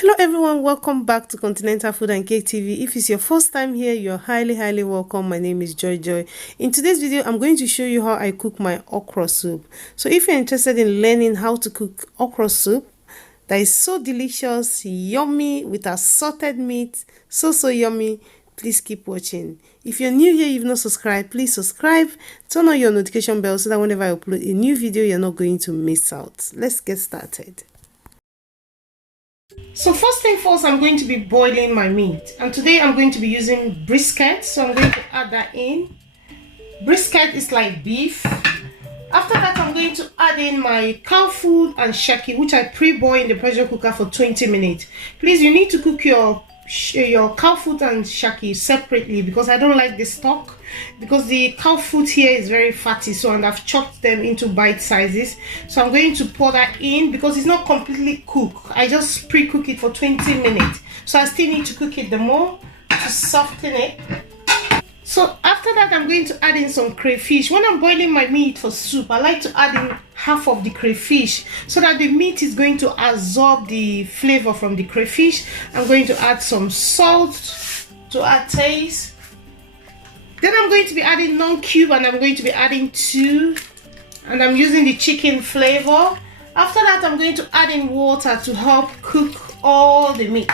Hello everyone, welcome back to Continental Food and Cake TV. If it's your first time here, you're highly welcome. My name is Joy. In today's video, I'm going to show you how I cook my okra soup. So if you're interested in learning how to cook okra soup that is so delicious, yummy, with assorted meat, so yummy, please keep watching. If you're new here, you've not subscribed, please subscribe, turn on your notification bell so that whenever I upload a new video, you're not going to miss out. Let's get started. So first thing first, I'm going to be boiling my meat, and today I'm going to be using brisket, so I'm going to add that in. Brisket is like beef. After that, I'm going to add in my cow food and shaki, which I pre-boil in the pressure cooker for 20 minutes. Please, you need to cook your cow food and shaki separately because I don't like the stock, because the cow food here is very fatty, so and I've chopped them into bite sizes. So I'm going to pour that in because it's not completely cooked. I just pre-cook it for 20 minutes, so I still need to cook it the more to soften it. So after that, I'm going to add in some crayfish. When I'm boiling my meat for soup, I like to add in half of the crayfish so that the meat is going to absorb the flavor from the crayfish. I'm going to add some salt to add taste. Then I'm going to be adding non-cube, and I'm going to be adding 2, and I'm using the chicken flavor. After that, I'm going to add in water to help cook all the meat.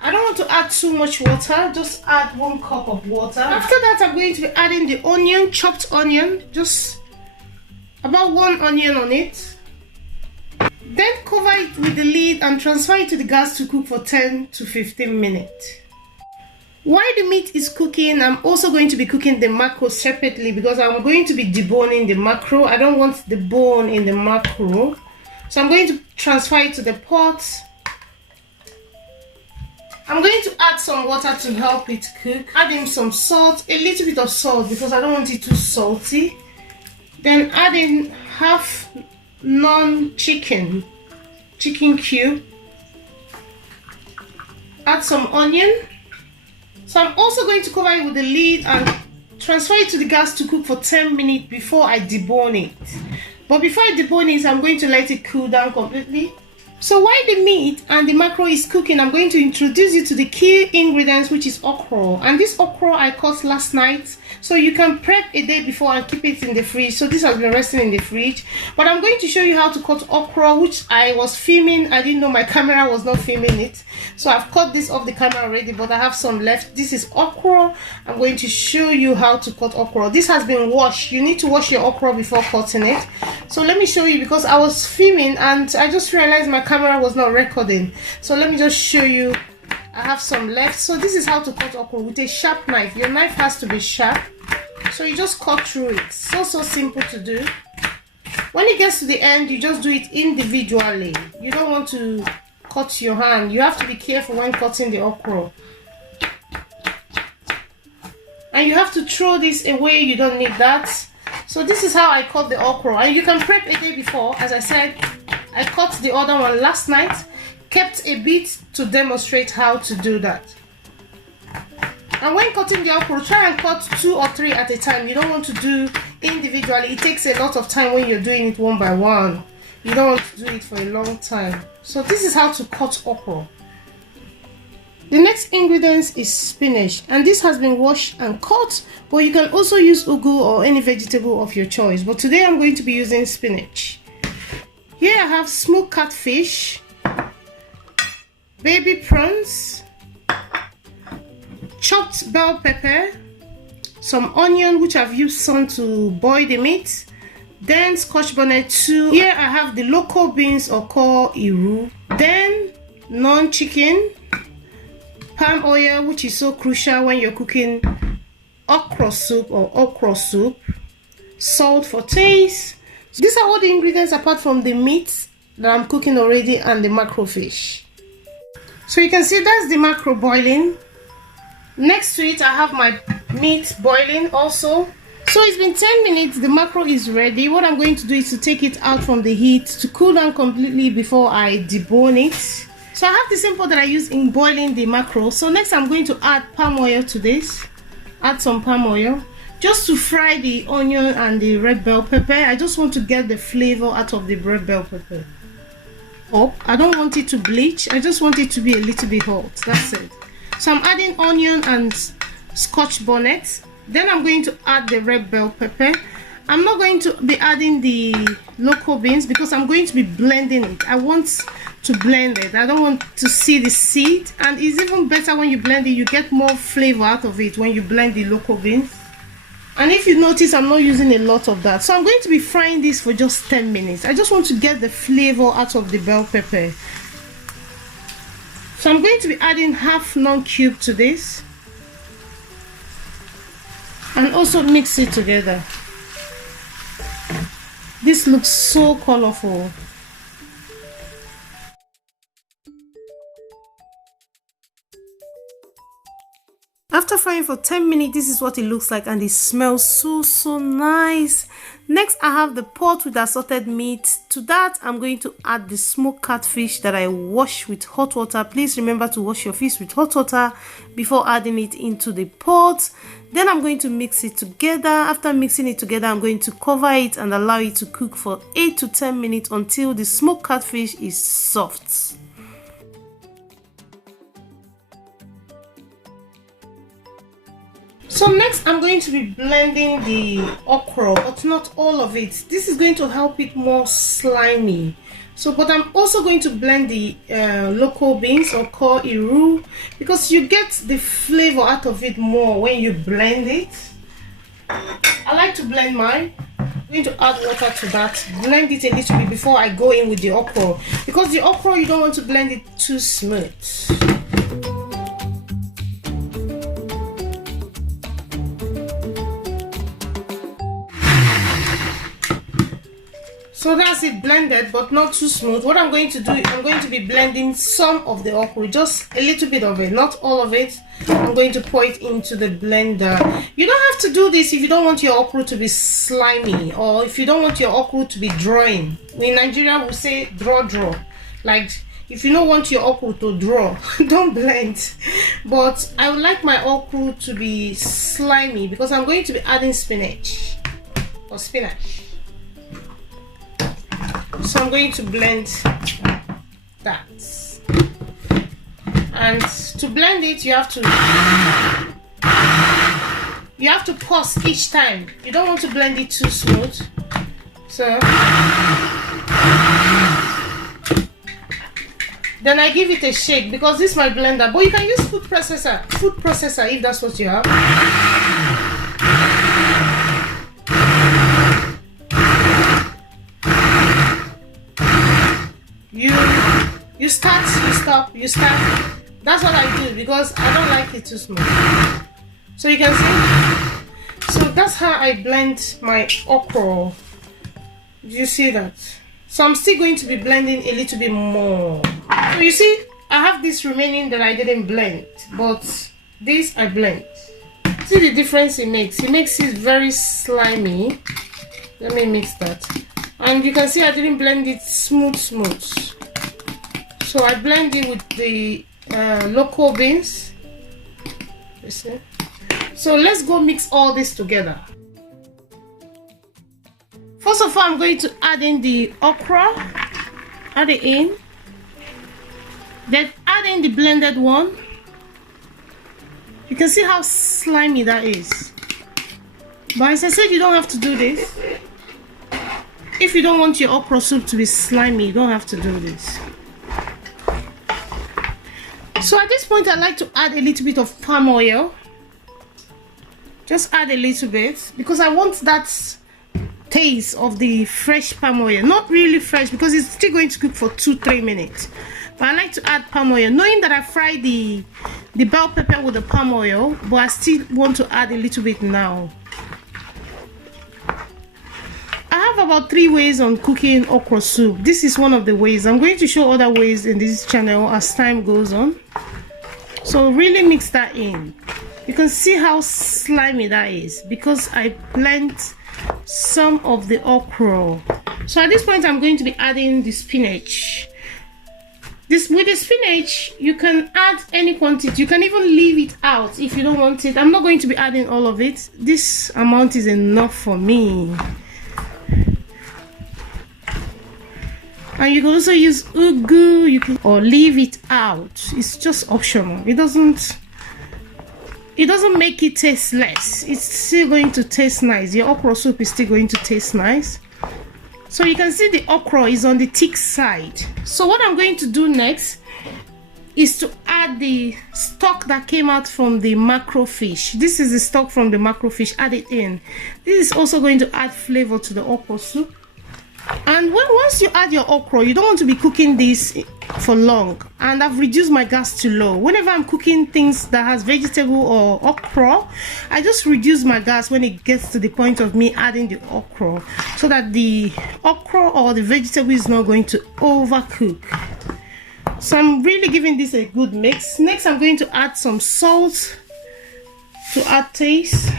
I don't want to add too much water, just add 1 cup of water. After that, I'm going to be adding the onion, chopped onion, just about 1 onion on it. Then cover it with the lid and transfer it to the gas to cook for 10 to 15 minutes. While the meat is cooking, I'm also going to be cooking the mackerel separately because I'm going to be deboning the mackerel. I don't want the bone in the mackerel. So I'm going to transfer it to the pot. I'm going to add some water to help it cook. Add in some salt, a little bit of salt because I don't want it too salty. Then add in half non-chicken cube. Add some onion. So I'm also going to cover it with the lid and transfer it to the gas to cook for 10 minutes before I debone it. But before I debone it, I'm going to let it cool down completely. So while the meat and the mackerel is cooking, I'm going to introduce you to the key ingredients, which is okra. And this okra I cut last night, so you can prep a day before and keep it in the fridge. So this has been resting in the fridge. But I'm going to show you how to cut okra, which I was filming. I didn't know my camera was not filming it. So I've cut this off the camera already, but I have some left. This is okra. I'm going to show you how to cut okra. This has been washed. You need to wash your okra before cutting it. So let me show you, because I was filming and I just realized my camera was not recording. So let me just show you. I have some left. So this is how to cut okra with a sharp knife. Your knife has to be sharp, so you just cut through it. So simple to do. When it gets to the end, you just do it individually. You don't want to cut your hand. You have to be careful when cutting the okra, and you have to throw this away. You don't need that. So this is how I cut the okra, and you can prep a day before. As I said, I cut the other one last night, kept a bit to demonstrate how to do that. And when cutting the okra, try and cut 2 or 3 at a time. You don't want to do individually. It takes a lot of time when you're doing it one by one. You don't want to do it for a long time. So this is how to cut okra. The next ingredient is spinach, and this has been washed and cut, but you can also use ugu or any vegetable of your choice. But today I'm going to be using spinach. Here I have smoked catfish, baby prawns, chopped bell pepper, some onion which I've used some to boil the meat, then scotch bonnet 2. Here I have the local beans or called iru, then non-chicken, palm oil, which is so crucial when you're cooking okra soup or okra soup, salt for taste. So these are all the ingredients apart from the meat that I'm cooking already and the mackerel fish. So you can see that's the mackerel boiling. Next to it, I have my meat boiling also. So it's been 10 minutes, the mackerel is ready. What I'm going to do is to take it out from the heat to cool down completely before I debone it. So I have the same pot that I use in boiling the mackerel. So next I'm going to add palm oil to this. Add some palm oil just to fry the onion and the red bell pepper. I just want to get the flavor out of the red bell pepper. up. I don't want it to bleach. I just want it to be a little bit hot. That's it. So I'm adding onion and scotch bonnet. Then I'm going to add the red bell pepper. I'm not going to be adding the local beans because I'm going to be blending it. I want to blend it. I don't want to see the seed, and it's even better when you blend it. You get more flavor out of it when you blend the local beans. And if you notice, I'm not using a lot of that. So I'm going to be frying this for just 10 minutes. I just want to get the flavor out of the bell pepper. So I'm going to be adding half non-cube to this and also mix it together. This looks so colorful. After frying for 10 minutes, this is what it looks like, and it smells so nice. Next, I have the pot with assorted meat. To that, I'm going to add the smoked catfish that I wash with hot water. Please remember to wash your fish with hot water before adding it into the pot. Then I'm going to mix it together. After mixing it together, I'm going to cover it and allow it to cook for 8 to 10 minutes until the smoked catfish is soft. So next I'm going to be blending the okra, but not all of it. This is going to help it more slimy. But I'm also going to blend the local beans or called iru, because you get the flavor out of it more when you blend it. I like to blend mine. I'm going to add water to that, blend it a little bit before I go in with the okra, because the okra you don't want to blend it too smooth. So that's it, blended but not too smooth. What I'm going to do, I'm going to be blending some of the okra, just a little bit of it, not all of it. I'm going to pour it into the blender. You don't have to do this if you don't want your okra to be slimy, or if you don't want your okra to be drawing. In Nigeria we say draw. Like if you don't want your okra to draw, don't blend. But I would like my okra to be slimy because I'm going to be adding spinach or spinach. So I'm going to blend that, and to blend it you have to pause each time. You don't want to blend it too smooth. So then I give it a shake because this is my blender, but you can use food processor if that's what you have. You start, you stop, you start. That's what I do because I don't like it too smooth. So you can see. So that's how I blend my okra. Do you see that? So I'm still going to be blending a little bit more. So you see, I have this remaining that I didn't blend, but this I blend. See the difference it makes? It makes it very slimy. Let me mix that. And you can see I didn't blend it smooth. So I blend it with the local beans. You see? So let's go mix all this together. First of all, I'm going to add in the okra. Add it in. Then add in the blended one. You can see how slimy that is. But as I said, you don't have to do this. If you don't want your okra soup to be slimy, you don't have to do this. So at this point, I like to add a little bit of palm oil. Just add a little bit because I want that taste of the fresh palm oil. Not really fresh because it's still going to cook for 2-3 minutes. But I like to add palm oil, knowing that I fried the bell pepper with the palm oil, but I still want to add a little bit now. I have about 3 ways on cooking okra soup. This is one of the ways. I'm going to show other ways in this channel as time goes on. So really mix that in. You can see how slimy that is because I blend some of the okra. So at this point, I'm going to be adding the spinach. With the spinach, you can add any quantity. You can even leave it out if you don't want it. I'm not going to be adding all of it. This amount is enough for me. And you can also use ugu, you can, or leave it out. It's just optional. It doesn't make it taste less. It's still going to taste nice. Your okra soup is still going to taste nice. So you can see the okra is on the thick side. So what I'm going to do next is to add the stock that came out from the mackerel fish. This is the stock from the mackerel fish. Add it in. This is also going to add flavor to the okra soup. And once you add your okra, you don't want to be cooking this for long. And I've reduced my gas to low. Whenever I'm cooking things that has vegetable or okra, I just reduce my gas when it gets to the point of me adding the okra, so that the okra or the vegetable is not going to overcook. So I'm really giving this a good mix. Next, I'm going to add some salt to add taste,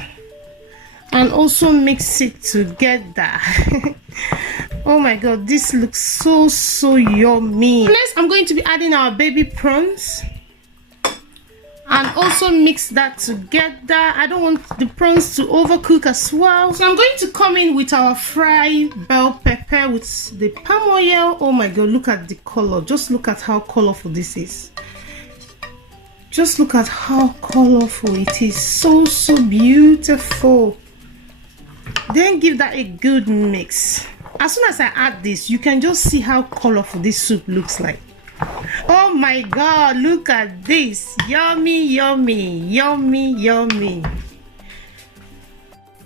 and also mix it together. Oh my god, this looks so yummy. Next, I'm going to be adding our baby prawns and also mix that together. I don't want the prawns to overcook as well. So I'm going to come in with our fried bell pepper with the palm oil. Oh my god, look at the color. Just look at how colorful this is. Just look at how colorful it is. So beautiful. Then give that a good mix. As soon as I add this, you can just see how colorful this soup looks like. Oh my god, look at this. Yummy, yummy, yummy, yummy.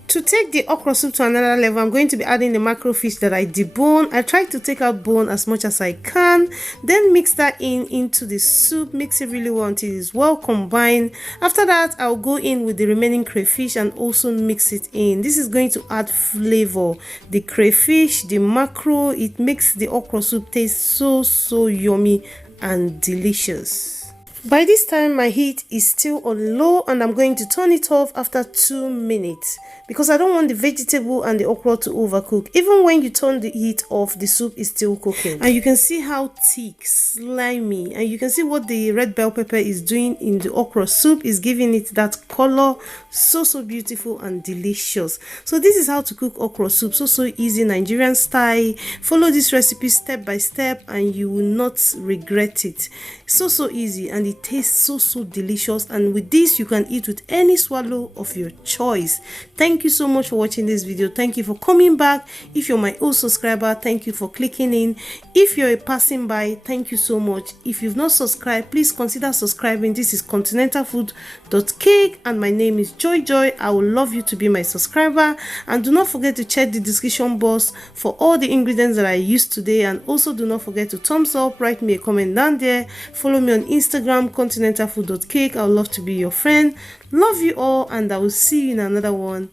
To take the okra soup to another level, I'm going to be adding the mackerel fish that I debone. I try to take out bone as much as I can, then mix that into the soup. Mix it really well until it's well combined. After that, I'll go in with the remaining crayfish and also mix it in. This is going to add flavor. The crayfish, the mackerel, it makes the okra soup taste so yummy and delicious. By this time, my heat is still on low, and I'm going to turn it off after 2 minutes because I don't want the vegetable and the okra to overcook. Even when you turn the heat off, the soup is still cooking. And you can see how thick, slimy, and you can see what the red bell pepper is doing in the okra soup, is giving it that color. So beautiful and delicious. So this is how to cook okra soup. So easy, Nigerian style. Follow this recipe step by step and you will not regret it. So easy, and it tastes so delicious. And with this, you can eat with any swallow of your choice. Thank you so much for watching this video. Thank you for coming back. If you're my old subscriber, thank you for clicking in. If you're a passing by, thank you so much. If you've not subscribed, please consider subscribing. This is continentalfood.cake and my name is Joy. I would love you to be my subscriber, and do not forget to check the description box for all the ingredients that I used today. And also do not forget to thumbs up, write me a comment down there. Follow me on Instagram, continentalfood.cake. I would love to be your friend. Love you all, and I will see you in another one.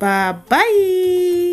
Bye bye.